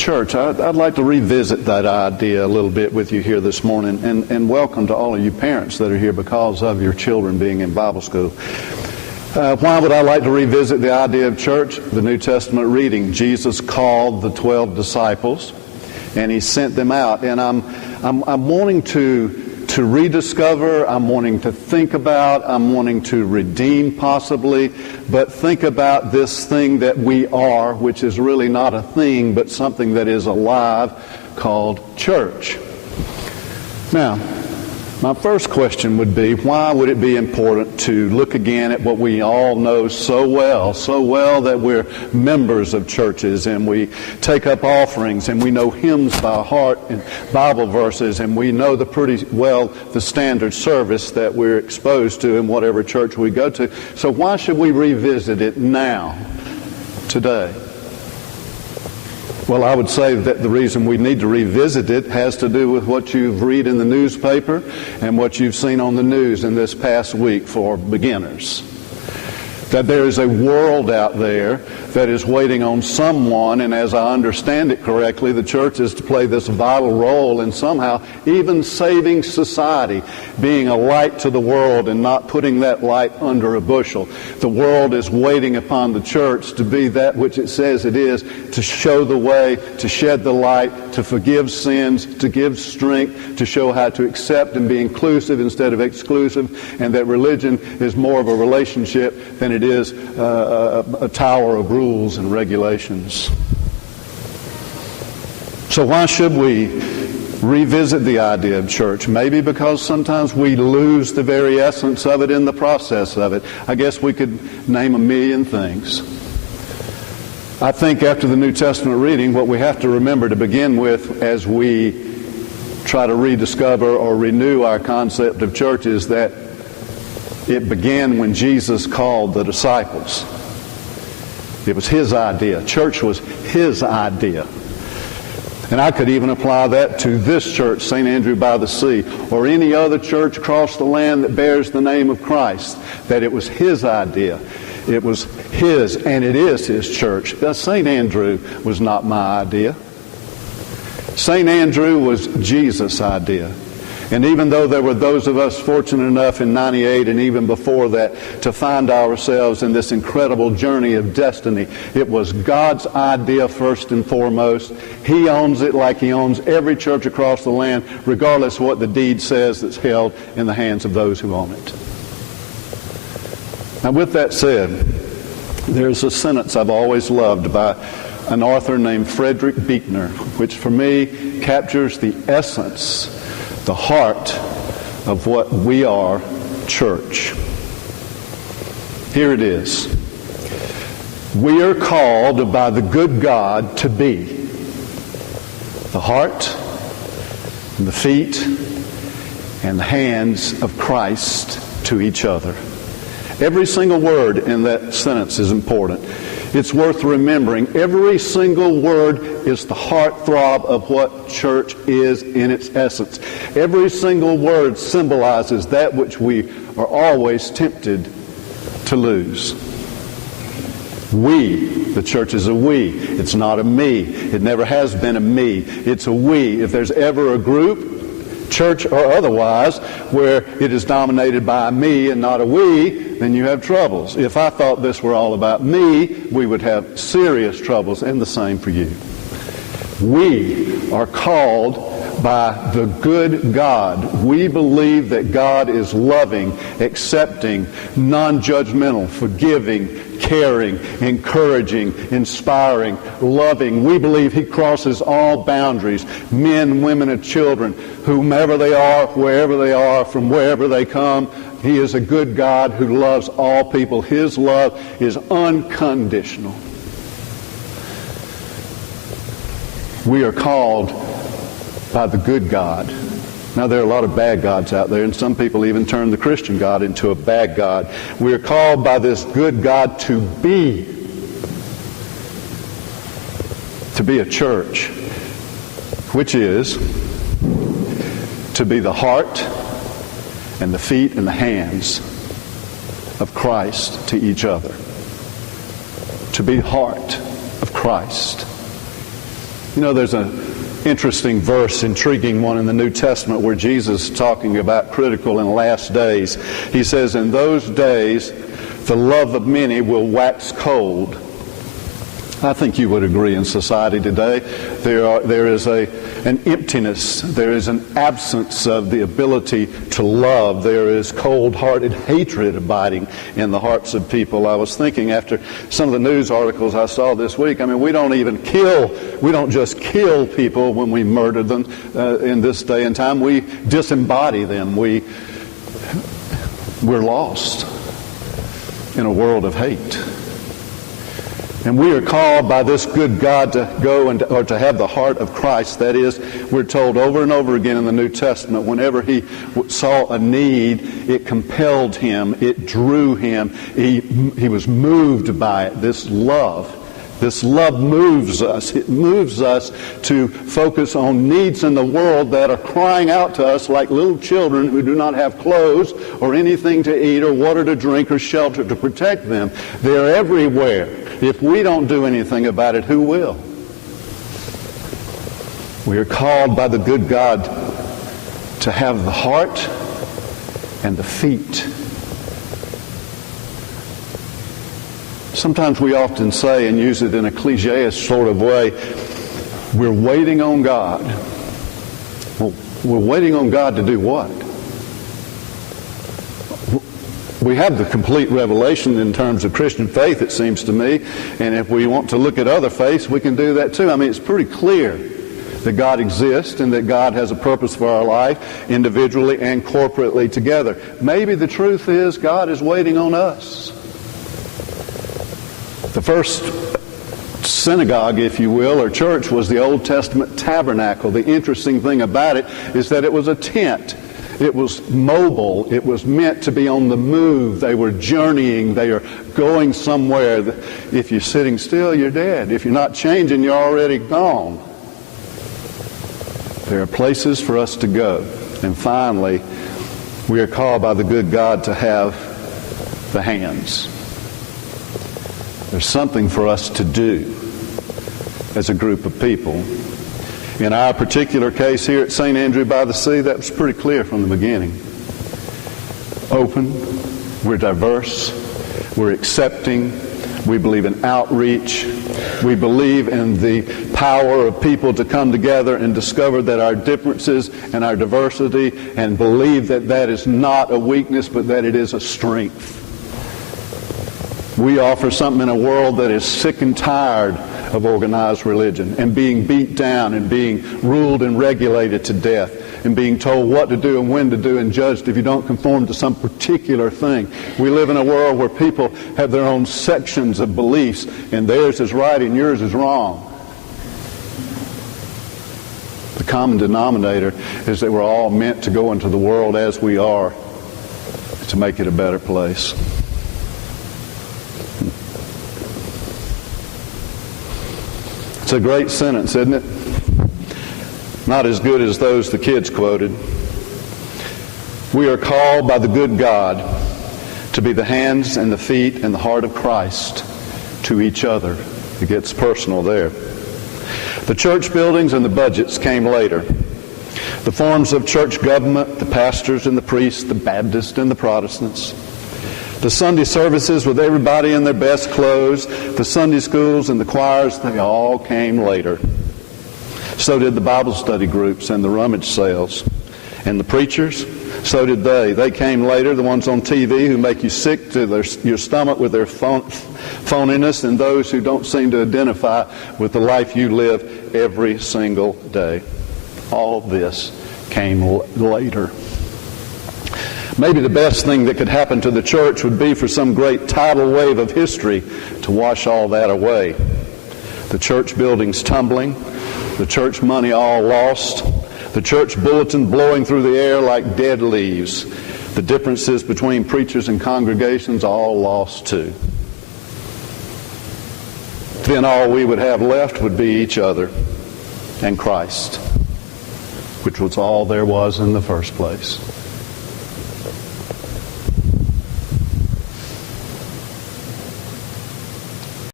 Church, I'd like to revisit that idea a little bit with you here this morning, and welcome to all of you parents that are here because of your children being in Bible school. Why would I like to revisit the idea of church? The New Testament reading. Jesus called the 12 disciples, and He sent them out. And I'm wanting to rediscover, I'm wanting to think about, I'm wanting to redeem possibly, but think about this thing that we are, which is really not a thing, but something that is alive, called church. Now, my first question would be, why would it be important to look again at what we all know so well that we're members of churches and we take up offerings and we know hymns by heart and Bible verses and we know the standard service that we're exposed to in whatever church we go to. So why should we revisit it now, today? Well, I would say that the reason we need to revisit it has to do with what you've read in the newspaper and what you've seen on the news in this past week for beginners. That there is a world out there that is waiting on someone, and as I understand it correctly, the church is to play this vital role in somehow even saving society, being a light to the world and not putting that light under a bushel. The world is waiting upon the church to be that which it says it is, to show the way, to shed the light, to forgive sins, to give strength, to show how to accept and be inclusive instead of exclusive, and that religion is more of a relationship than it is a tower of rules and regulations. So why should we revisit the idea of church? Maybe because sometimes we lose the very essence of it in the process of it. I guess we could name a million things. I think after the New Testament reading, what we have to remember to begin with as we try to rediscover or renew our concept of church is that it began when Jesus called the disciples. It was His idea. Church was His idea. And I could even apply that to this church, St. Andrew by the Sea, or any other church across the land that bears the name of Christ, that it was His idea. It was His, and it is His church. Now, St. Andrew was not my idea. St. Andrew was Jesus' idea. And even though there were those of us fortunate enough in 98 and even before that to find ourselves in this incredible journey of destiny, it was God's idea first and foremost. He owns it like He owns every church across the land, regardless of what the deed says that's held in the hands of those who own it. Now, with that said, there's a sentence I've always loved by an author named Frederick Buechner, which for me captures the essence, the heart of what we are, church. Here it is. We are called by the good God to be the heart and the feet and the hands of Christ to each other. Every single word in that sentence is important. It's worth remembering. Every single word is the heartthrob of what church is in its essence. Every single word symbolizes that which we are always tempted to lose. We, the church is a we. It's not a me. It never has been a me. It's a we. If there's ever a group, church or otherwise, where it is dominated by a me and not a we, then you have troubles. If I thought this were all about me, we would have serious troubles, and the same for you. We are called by the good God. We believe that God is loving, accepting, non-judgmental, forgiving, caring, encouraging, inspiring, loving. We believe He crosses all boundaries, men, women, and children, whomever they are, wherever they are, from wherever they come. He is a good God who loves all people. His love is unconditional. We are called by the good God. Now, there are a lot of bad gods out there, and some people even turn the Christian God into a bad God. We are called by this good God to be a church, which is to be the heart and the feet and the hands of Christ to each other. To be the heart of Christ You know, there's an interesting verse, intriguing one in the New Testament where Jesus is talking about critical and last days. He says, in those days, the love of many will wax cold. I think you would agree in society today. There is an emptiness. There is an absence of the ability to love. There is cold-hearted hatred abiding in the hearts of people. I was thinking after some of the news articles I saw this week, I mean, we don't just kill people when we murder them in this day and time. We disembody them. We're lost in a world of hate. And we are called by this good God to go or to have the heart of Christ. That is, we're told over and over again in the New Testament, whenever he saw a need, it compelled him, it drew him, he was moved by it. This love moves us. It moves us to focus on needs in the world that are crying out to us like little children who do not have clothes or anything to eat or water to drink or shelter to protect them. They're everywhere. If we don't do anything about it, who will? We are called by the good God to have the heart and the feet. Sometimes we often say, and use it in a cliche sort of way, we're waiting on God. Well, we're waiting on God to do what? We have the complete revelation in terms of Christian faith, it seems to me. And if we want to look at other faiths, we can do that too. I mean, it's pretty clear that God exists and that God has a purpose for our life, individually and corporately together. Maybe the truth is God is waiting on us. The first synagogue, if you will, or church, was the Old Testament tabernacle. The interesting thing about it is that it was a tent. It was mobile. It was meant to be on the move. They were journeying. They are going somewhere. If you're sitting still, you're dead. If you're not changing, you're already gone. There are places for us to go. And finally, we are called by the good God to have the hands. There's something for us to do as a group of people. In our particular case here at St. Andrew by the Sea, that was pretty clear from the beginning. Open, we're diverse, we're accepting, we believe in outreach, we believe in the power of people to come together and discover that our differences and our diversity, and believe that that is not a weakness but that it is a strength. We offer something in a world that is sick and tired of organized religion and being beat down and being ruled and regulated to death and being told what to do and when to do and judged if you don't conform to some particular thing. We live in a world where people have their own sections of beliefs and theirs is right and yours is wrong. The common denominator is that we're all meant to go into the world as we are to make it a better place. It's a great sentence, isn't it? Not as good as those the kids quoted. We are called by the good God to be the hands and the feet and the heart of Christ to each other. It gets personal there. The church buildings and the budgets came later. The forms of church government, the pastors and the priests, the Baptists and the Protestants. The Sunday services with everybody in their best clothes, the Sunday schools and the choirs, they all came later. So did the Bible study groups and the rummage sales. And the preachers, so did they. They came later, the ones on TV who make you sick to your stomach with their phoniness, and those who don't seem to identify with the life you live every single day. All this came later. Maybe the best thing that could happen to the church would be for some great tidal wave of history to wash all that away. The church buildings tumbling, the church money all lost, the church bulletin blowing through the air like dead leaves, the differences between preachers and congregations all lost too. Then all we would have left would be each other and Christ, which was all there was in the first place.